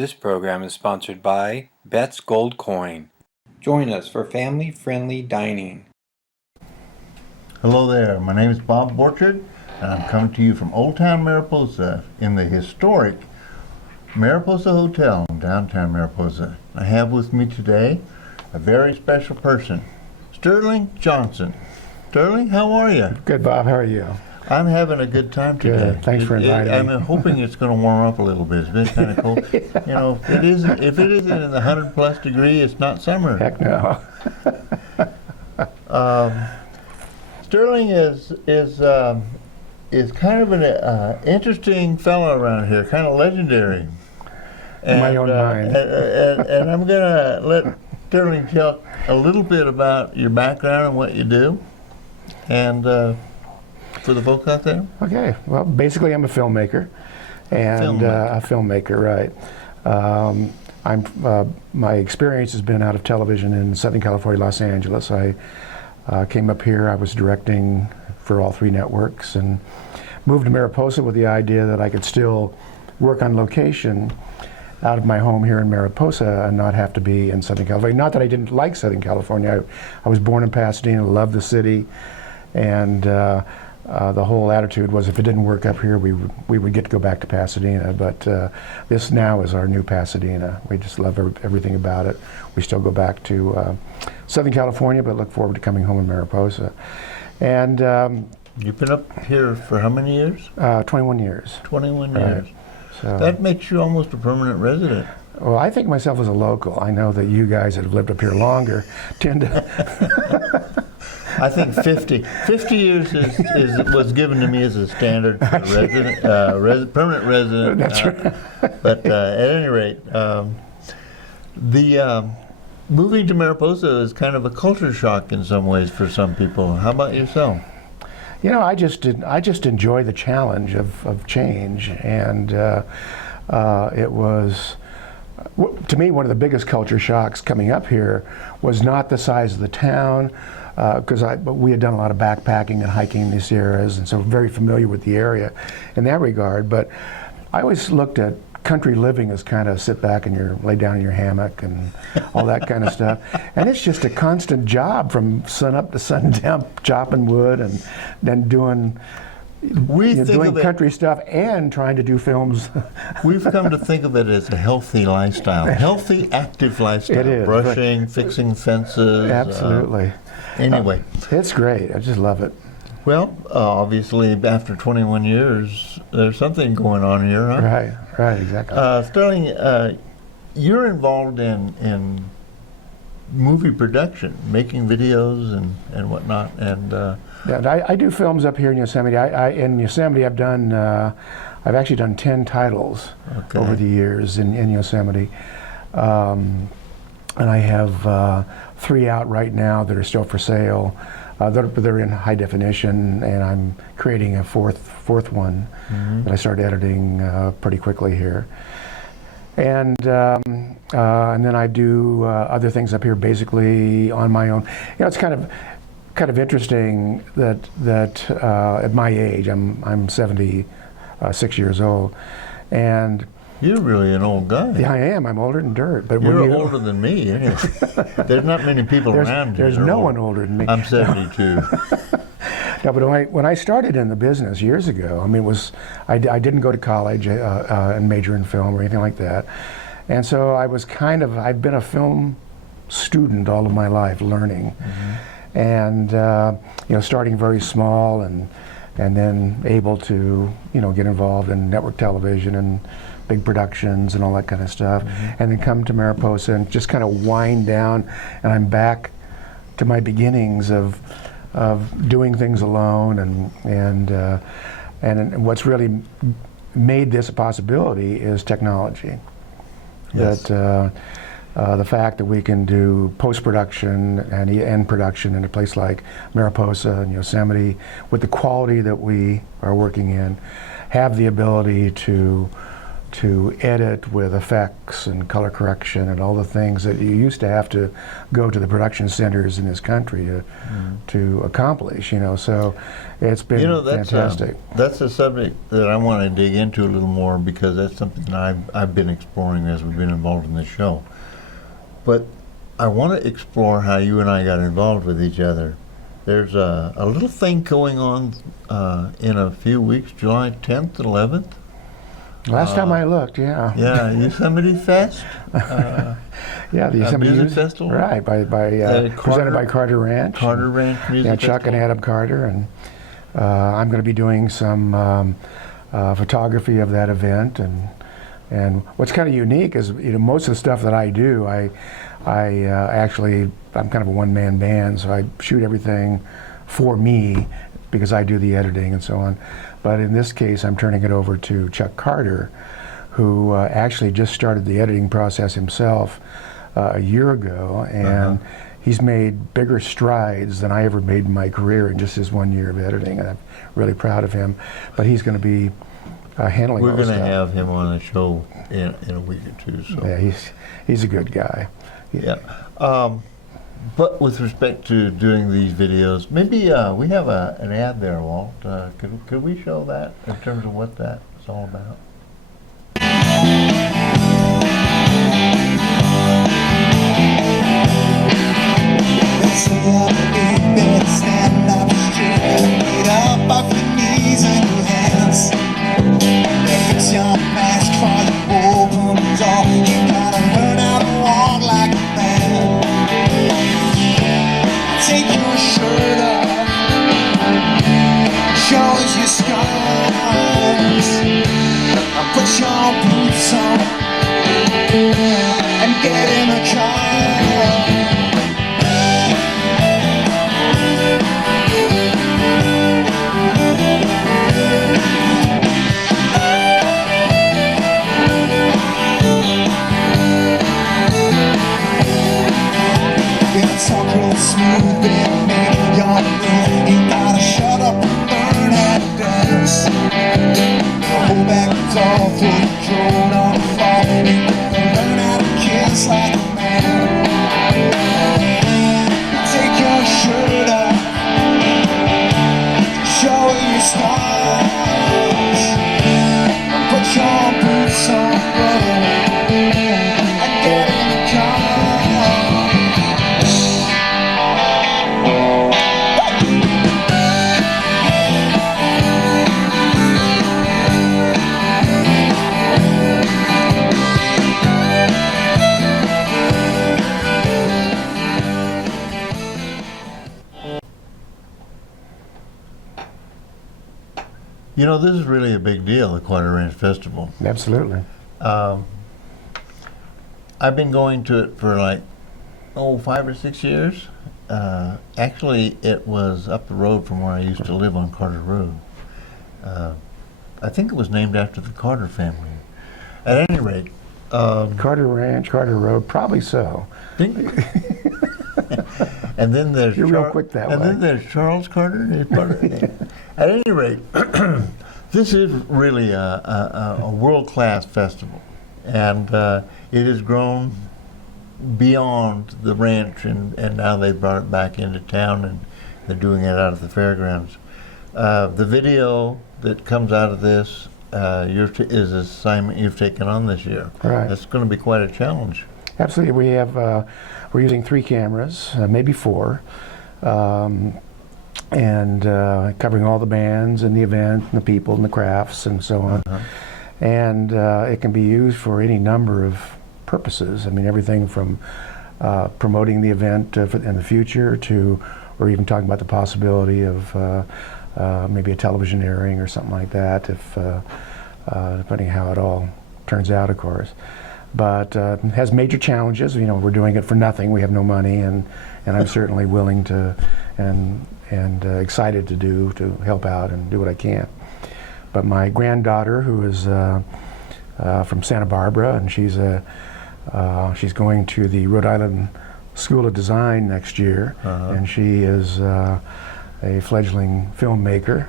This program is sponsored by Bet's Gold Coin. Join us for family-friendly dining. Hello there, my name is Bob Borchard, and I'm coming to you from Old Town Mariposa in the historic Mariposa Hotel in downtown Mariposa. I have with me today a very special person, Sterling Johnson. Sterling, how are you? Good, Bob. How are you? I'm having a good time today. Good. Thanks for inviting me. I'm hoping it's going to warm up a little bit. It's been kind of cold. You know, if it isn't in the 100-plus degree, it's not summer. Heck no. Sterling is kind of an interesting fellow around here, kind of legendary. In my own mind. And I'm going to let Sterling tell a little bit about your background and what you do, and for the folks out there. Okay. Well, basically, I'm a filmmaker, and a filmmaker, right? My experience has been out of television in Southern California, Los Angeles. I came up here. I was directing for all three networks, and moved to Mariposa with the idea that I could still work on location out of my home here in Mariposa and not have to be in Southern California. Not that I didn't like Southern California. I was born in Pasadena, loved the city, and the whole attitude was if it didn't work up here, we would get to go back to Pasadena. But this now is our new Pasadena. We just love everything about it. We still go back to Southern California, but look forward to coming home in Mariposa. And you've been up here for how many years? 21 years. 21 right. years. So that makes you almost a permanent resident. Well, I think myself as a local. I know that you guys that have lived up here longer tend to. I think 50 years was given to me as a standard for resident, permanent resident. That's right. But at any rate, moving to Mariposa is kind of a culture shock in some ways for some people. How about yourself? You know, I just enjoy the challenge of change, and it was, to me, one of the biggest culture shocks coming up here was not the size of the town, because we had done a lot of backpacking and hiking in these areas, and so very familiar with the area in that regard. But I always looked at country living as kind of sit back and lay down in your hammock and all that kind of stuff. And it's just a constant job from sun up to sundown, chopping wood and then doing country stuff and trying to do films. We've come to think of it as a healthy lifestyle, healthy, active lifestyle. It is. Brushing, fixing fences. Absolutely. Anyway. It's great. I just love it. Well, obviously, after 21 years, there's something going on here, huh? Right, exactly. Sterling, you're involved in movie production, making videos and whatnot, and yeah, I do films up here in Yosemite. In Yosemite, I've actually done 10 titles over the years in Yosemite, and I have 3 out right now that are still for sale. They're in high definition, and I'm creating a fourth one that I started editing pretty quickly here. And then I do other things up here, basically on my own. You know, it's kind of interesting that at my age, I'm 76 years old, and you're really an old guy. Yeah, I am. I'm older than dirt. But you're older than me. Anyway. There's not many people around here. There's no one older than me. I'm 72. No, but when I started in the business years ago, I mean, I didn't go to college and major in film or anything like that, and so I've been a film student all of my life, learning, and starting very small and then able to get involved in network television and big productions and all that kind of stuff, and then come to Mariposa and just kind of wind down, and I'm back to my beginnings of doing things alone, and what's really made this a possibility is technology. Yes. That the fact that we can do post-production and end production in a place like Mariposa and Yosemite with the quality that we are working in, have the ability to to edit with effects and color correction and all the things that you used to have to go to the production centers in this country to accomplish, so it's been fantastic. That's a subject that I want to dig into a little more, because that's something that I've been exploring as we've been involved in this show. But I want to explore how you and I got involved with each other. There's a little thing going on in a few weeks, July 10th and 11th. Last time I looked, yeah. Yeah, Yosemite Fest. Yeah, the Yosemite Music Festival. Right, presented by Carter Ranch. Carter Ranch Music Festival. Chuck and Adam Carter, and I'm going to be doing some photography of that event. And what's kind of unique is, most of the stuff that I do, I'm kind of a one-man band, so I shoot everything for me because I do the editing and so on. But in this case, I'm turning it over to Chuck Carter, who actually just started the editing process himself a year ago, and he's made bigger strides than I ever made in my career in just his 1 year of editing, and I'm really proud of him. But he's going to be handling all We're this going to stuff. have him on the show in a week or two. So. Yeah, he's a good guy. Yeah. But with respect to doing these videos, maybe we have an ad there, Walt. Could we show that in terms of what that's all about? Stand up straight, get up off your knees and your hands. Fix your mask for the open door. You gotta learn how to walk like a man. Take your shirt off, show us your scars. Put your boots on and get in the car. Talk real smooth, baby, make your move. You gotta shut up and learn how to dance. Hold back the door, throw the drone on the floor. You gotta learn how to kiss like a man. Take your shirt off, show your scars. Put your boots on, brother, and get in the car. This is really a big deal, the Carter Ranch Festival. Absolutely. I've been going to it for 5 or 6 years. Actually, it was up the road from where I used to live on Carter Road. I think it was named after the Carter family. At any rate, Carter Ranch, Carter Road, probably so. And then there's You're real quick that way. And then there's Charles Carter. At any rate, this is really a world-class festival, and it has grown beyond the ranch, and now they've brought it back into town, and they're doing it out of the fairgrounds. The video that comes out of this is an assignment you've taken on this year. Right. That's going to be quite a challenge. Absolutely. We're using 3 cameras, maybe 4, and covering all the bands and the event and the people and the crafts and so on. And it can be used for any number of purposes. I mean, everything from promoting the event in the future to, or even talking about the possibility of maybe a television airing or something like that, if depending how it all turns out, of course. But it has major challenges. We're doing it for nothing. We have no money, and I'm certainly willing to and excited to help out and do what I can. But my granddaughter, who is from Santa Barbara, and she's going to the Rhode Island School of Design next year, and she is a fledgling filmmaker,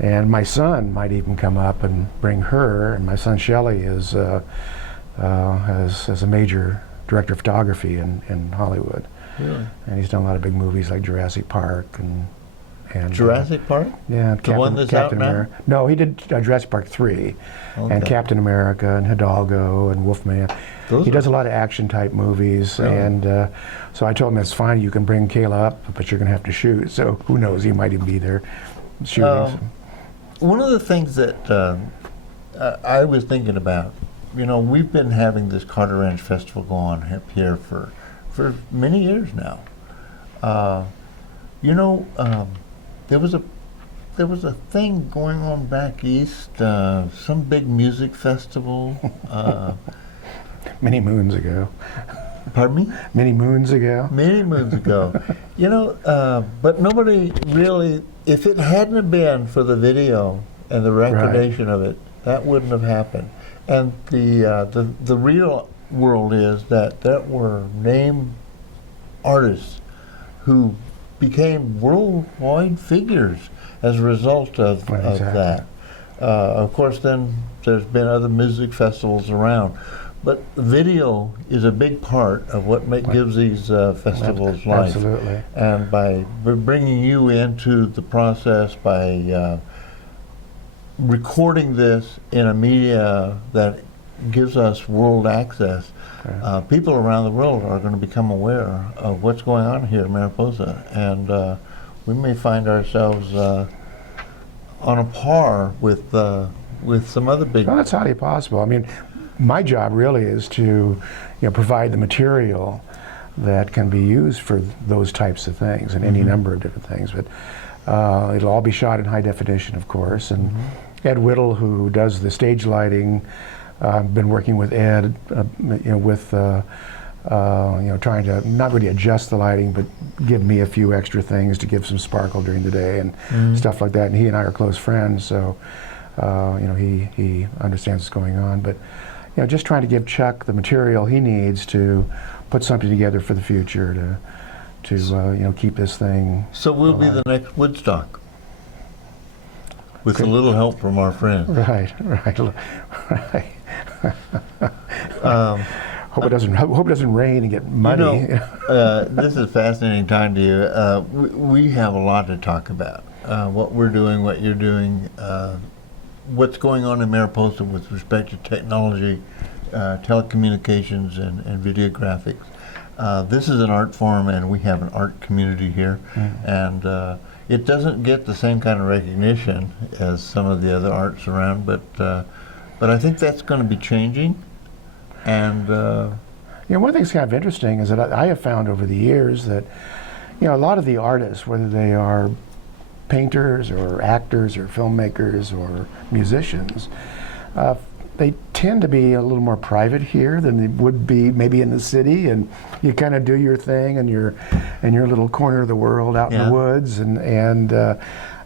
And my son might even come up and bring her. And my son Shelley is has a major director of photography in Hollywood. Really? And he's done a lot of big movies like Jurassic Park and Jurassic Park? yeah, The one that's out now? America. No, he did Jurassic Park 3 and Okay. Captain America and Hidalgo and Wolfman. Those He are- does a lot of action type movies, Really? and so I told him it's fine. You can bring Kayla up, but you're going to have to shoot. So who knows? He might even be there shooting. One of the things that I was thinking about, you know, we've been having this Carter Ranch Festival go on up here for many years now. You know, there was a thing going on back east, some big music festival. Many moons ago. Pardon me? Many moons ago. Many moons ago. You know, but nobody really, if it hadn't have been for the video and the recordation of it, that wouldn't have happened. And the real world is that there were named artists who became worldwide figures as a result of that. Of course, then there's been other music festivals around. But video is a big part of what gives these festivals life. Absolutely. And by bringing you into the process, by recording this in a media that gives us world access, people around the world are going to become aware of what's going on here in Mariposa. And we may find ourselves on a par with some other big... Well, that's highly possible. I mean, my job really is to, provide the material that can be used for those types of things and any number of different things. But it'll all be shot in high definition, of course. And Ed Whittle, who does the stage lighting, I've been working with Ed, trying to not really adjust the lighting, but give me a few extra things to give some sparkle during the day and stuff like that. And he and I are close friends, so he understands what's going on. But just trying to give Chuck the material he needs to put something together for the future to keep this thing. So we'll be the next Woodstock, with a little help from our friends. Right. Hope it doesn't rain and get muddy. This is a fascinating time to you. We have a lot to talk about. What we're doing, what you're doing, what's going on in Mariposa with respect to technology, telecommunications, and videographics. This is an art form, and we have an art community here, and it doesn't get the same kind of recognition as some of the other arts around, but I think that's going to be changing. And one thing that's kind of interesting is that I have found over the years that a lot of the artists, whether they are painters or actors or filmmakers or musicians, they tend to be a little more private here than they would be maybe in the city, and you kind of do your thing in your little corner of the world out in the woods, and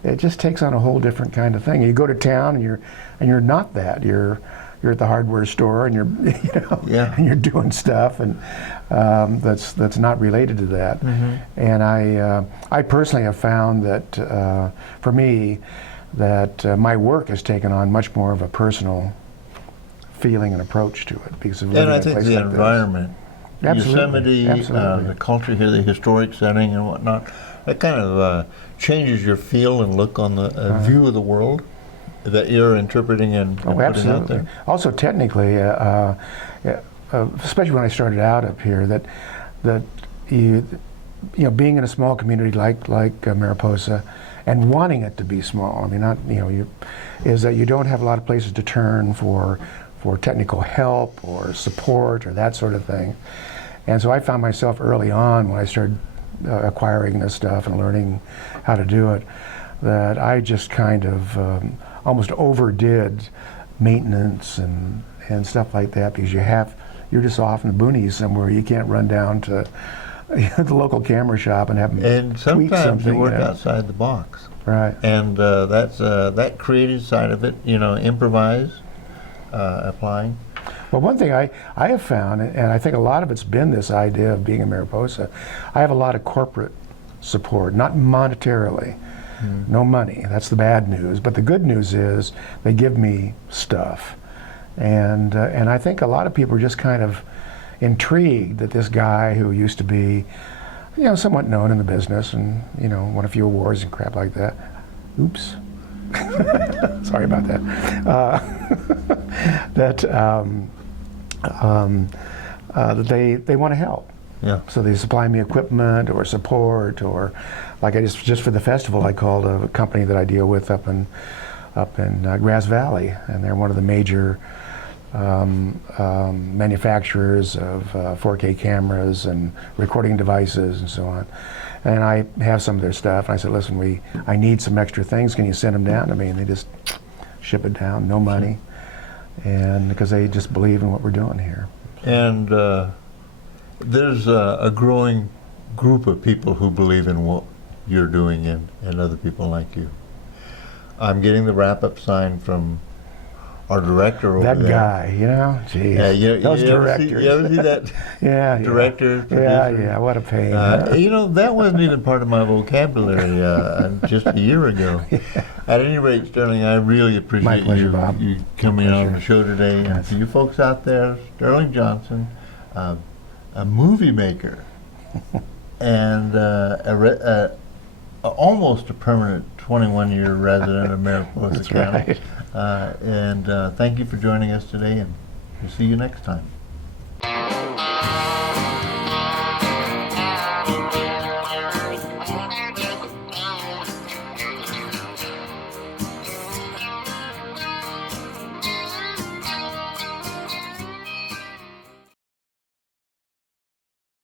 it just takes on a whole different kind of thing. You go to town and you're not that. You're at the hardware store and and you're doing stuff, and that's not related to that. And I personally have found that for me that my work has taken on much more of a personal feeling and approach to it because of living and I in a think place the like environment, Absolutely. Yosemite, the culture here, the historic setting and whatnot, that kind of changes your feel and look on the view of the world that you're interpreting and putting out there. Also, technically, especially when I started out up here, that you being in a small community like Mariposa, and wanting it to be small. I mean, not is that you don't have a lot of places to turn for technical help or support or that sort of thing. And so I found myself early on when I started acquiring this stuff and learning how to do it, that I just kind of almost overdid maintenance and stuff like that, because you're just off in the boonies somewhere. You can't run down to the local camera shop and have them and tweak sometimes something. you work outside the box. Right. And that's that creative side of it, improvise, applying. Well, one thing I have found, and I think a lot of it's been this idea of being in Mariposa, I have a lot of corporate support, not monetarily, No money. That's the bad news. But the good news is they give me stuff. And I think a lot of people are just kind of intrigued that this guy who used to be, somewhat known in the business and, won a few awards and crap like that. Oops. Sorry about that. That they want to help. Yeah. So they supply me equipment or support, or like just for the festival, I called a company that I deal with up in Grass Valley, and they're one of the major manufacturers of 4K cameras and recording devices and so on. And I have some of their stuff. And I said, listen, I need some extra things. Can you send them down to me? And they just ship it down, no money, and because they just believe in what we're doing here. And there's a growing group of people who believe in what you're doing and other people like you. I'm getting the wrap-up sign from our director over That there. guy, geez. Yeah, those directors. You ever see that? Yeah, Director, yeah, producer? yeah, what a pain. That wasn't even part of my vocabulary just a year ago. At any rate, Sterling, I really appreciate My pleasure, Bob. you coming on the show today. And for you folks out there, Sterling Johnson, a movie maker, and almost a permanent 21-year resident of Mariposa That's County. right. And thank you for joining us today, and we'll see you next time.